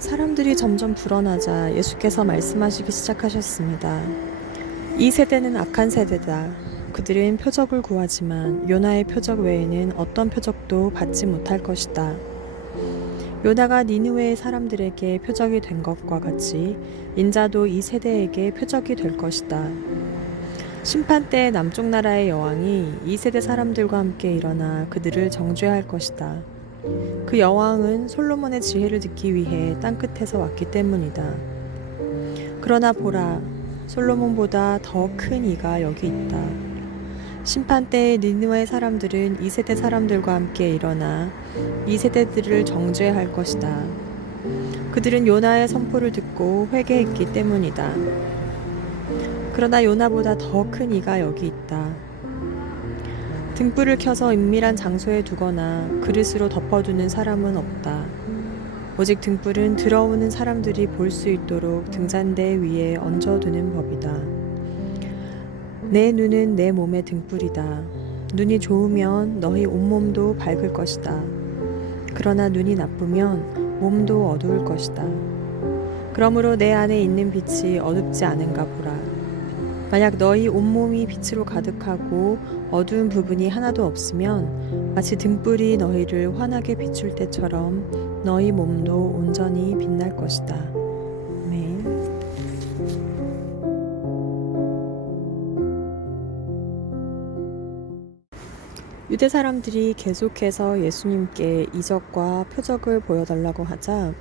사람들이 점점 불어나자 예수께서 말씀하시기 시작하셨습니다. 이 세대는 악한 세대다. 그들은 표적을 구하지만 요나의 표적 외에는 어떤 표적도 받지 못할 것이다. 요나가 니느웨의 사람들에게 표적이 된 것과 같이 인자도 이 세대에게 표적이 될 것이다. 심판 때 남쪽 나라의 여왕이 이 세대 사람들과 함께 일어나 그들을 정죄할 것이다. 그 여왕은 솔로몬의 지혜를 듣기 위해 땅끝에서 왔기 때문이다. 그러나 보라, 솔로몬보다 더 큰 이가 여기 있다. 심판 때의 니느웨 사람들은 이 세대 사람들과 함께 일어나 이 세대들을 정죄할 것이다. 그들은 요나의 선포를 듣고 회개했기 때문이다. 그러나 요나보다 더 큰 이가 여기 있다. 등불을 켜서 은밀한 장소에 두거나 그릇으로 덮어두는 사람은 없다. 오직 등불은 들어오는 사람들이 볼 수 있도록 등잔대 위에 얹어두는 법이다. 내 눈은 내 몸의 등불이다. 눈이 좋으면 너희 온몸도 밝을 것이다. 그러나 눈이 나쁘면 몸도 어두울 것이다. 그러므로 내 안에 있는 빛이 어둡지 않은가 보라. 만약 너희 온몸이 빛으로 가득하고 어두운 부분이 하나도 없으면 마치 등불이 너희를 환하게 비출 때처럼 너희 몸도 온전히 빛날 것이다. 아멘. 유대 사람들이 계속해서 예수님께 이적과 표적을 보여달라고 하자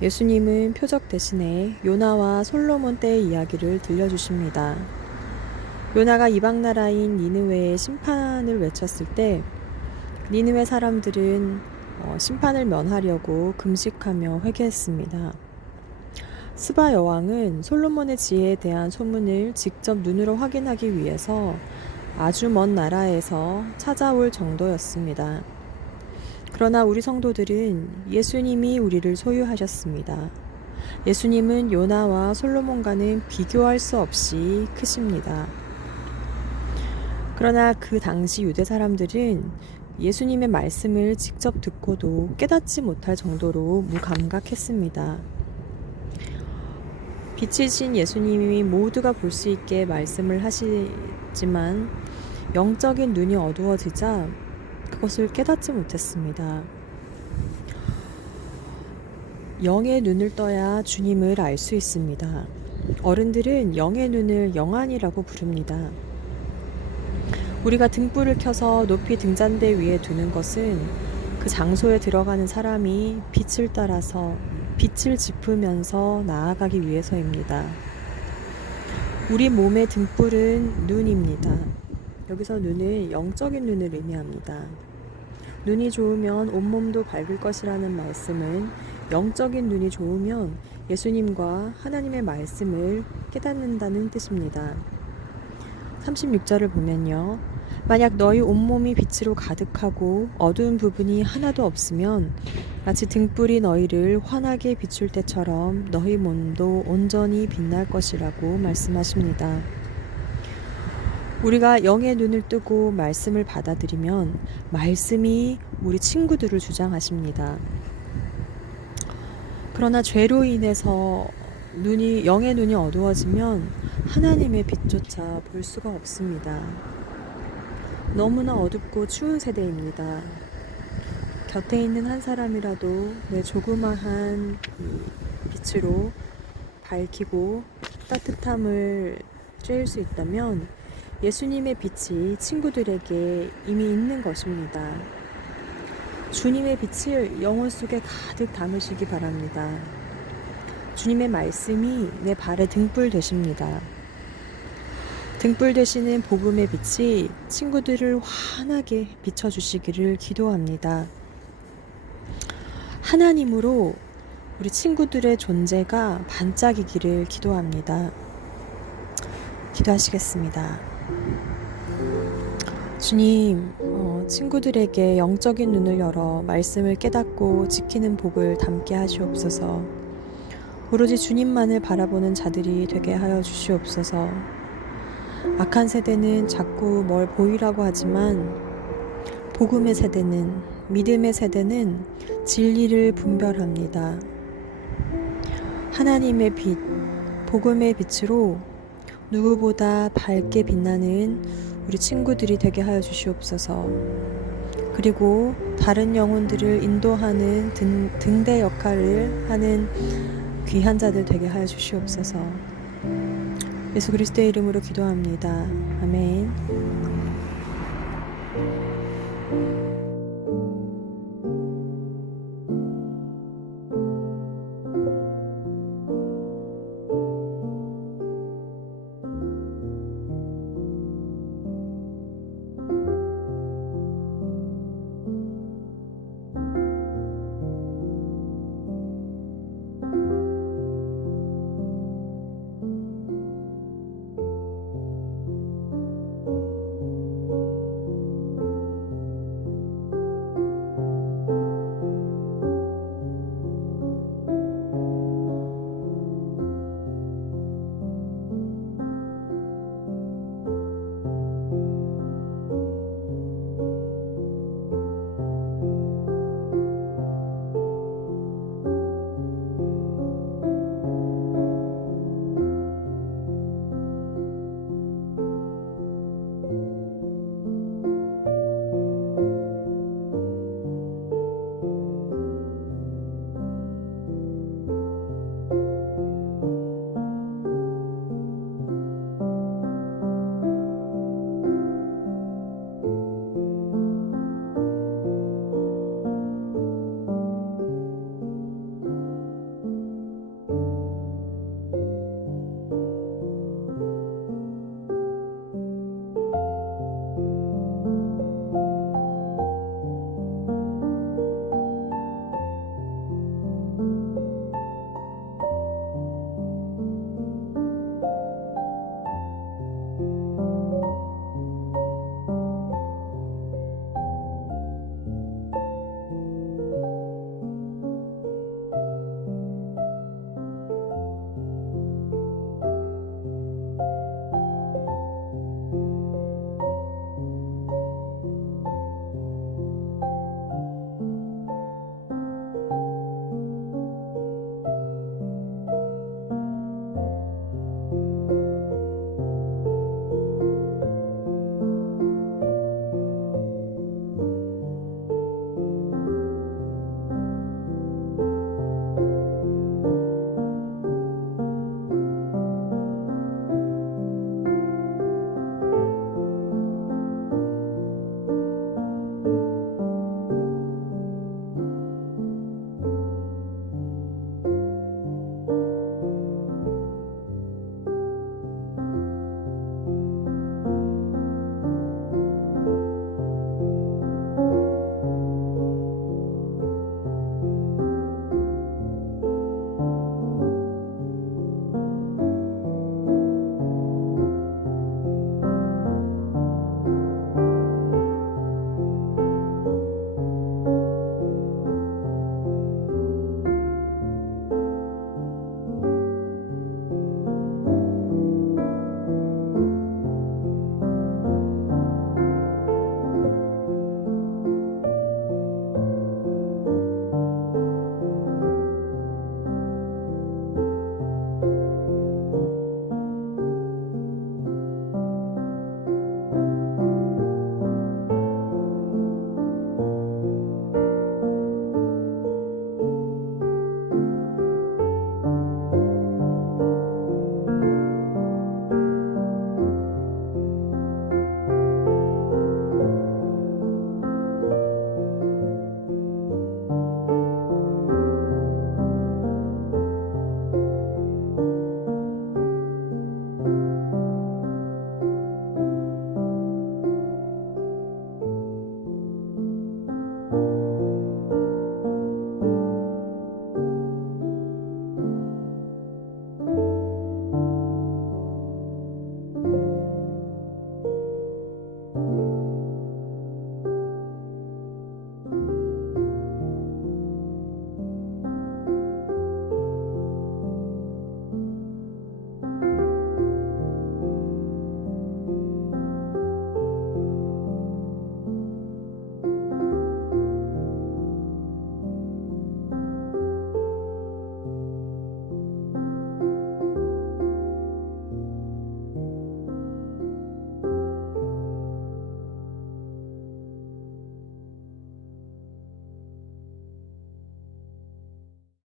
예수님은 표적 대신에 요나와 솔로몬 때의 이야기를 들려주십니다. 요나가 이방 나라인 니느웨의 심판을 외쳤을 때 니느웨 사람들은 심판을 면하려고 금식하며 회개했습니다. 스바 여왕은 솔로몬의 지혜에 대한 소문을 직접 눈으로 확인하기 위해서 아주 먼 나라에서 찾아올 정도였습니다. 그러나 우리 성도들은 예수님이 우리를 소유하셨습니다. 예수님은 요나와 솔로몬과는 비교할 수 없이 크십니다. 그러나 그 당시 유대 사람들은 예수님의 말씀을 직접 듣고도 깨닫지 못할 정도로 무감각했습니다. 빛이신 예수님이 모두가 볼 수 있게 말씀을 하시지만 영적인 눈이 어두워지자 그것을 깨닫지 못했습니다. 영의 눈을 떠야 주님을 알 수 있습니다. 어른들은 영의 눈을 영안이라고 부릅니다. 우리가 등불을 켜서 높이 등잔대 위에 두는 것은 그 장소에 들어가는 사람이 빛을 따라서 빛을 짚으면서 나아가기 위해서입니다. 우리 몸의 등불은 눈입니다. 여기서 눈은 영적인 눈을 의미합니다. 눈이 좋으면 온몸도 밝을 것이라는 말씀은 영적인 눈이 좋으면 예수님과 하나님의 말씀을 깨닫는다는 뜻입니다. 36절을 보면요. 만약 너희 온몸이 빛으로 가득하고 어두운 부분이 하나도 없으면 마치 등불이 너희를 환하게 비출 때처럼 너희 몸도 온전히 빛날 것이라고 말씀하십니다. 우리가 영의 눈을 뜨고 말씀을 받아들이면 말씀이 우리 친구들을 주장하십니다. 그러나 죄로 인해서 영의 눈이 어두워지면 하나님의 빛조차 볼 수가 없습니다. 너무나 어둡고 추운 세대입니다. 곁에 있는 한 사람이라도 내 조그마한 빛으로 밝히고 따뜻함을 쬐일 수 있다면 예수님의 빛이 친구들에게 이미 있는 것입니다. 주님의 빛을 영혼 속에 가득 담으시기 바랍니다. 주님의 말씀이 내 발의 등불 되십니다. 등불 되시는 복음의 빛이 친구들을 환하게 비춰주시기를 기도합니다. 하나님으로 우리 친구들의 존재가 반짝이기를 기도합니다. 기도하시겠습니다. 주님, 친구들에게 영적인 눈을 열어 말씀을 깨닫고 지키는 복을 담게 하시옵소서. 오로지 주님만을 바라보는 자들이 되게 하여 주시옵소서. 악한 세대는 자꾸 뭘 보이라고 하지만 복음의 세대는, 믿음의 세대는 진리를 분별합니다. 하나님의 빛, 복음의 빛으로 누구보다 밝게 빛나는 우리 친구들이 되게 하여 주시옵소서. 그리고 다른 영혼들을 인도하는 등대 역할을 하는 귀한 자들 되게 하여 주시옵소서. 예수 그리스도의 이름으로 기도합니다. 아멘.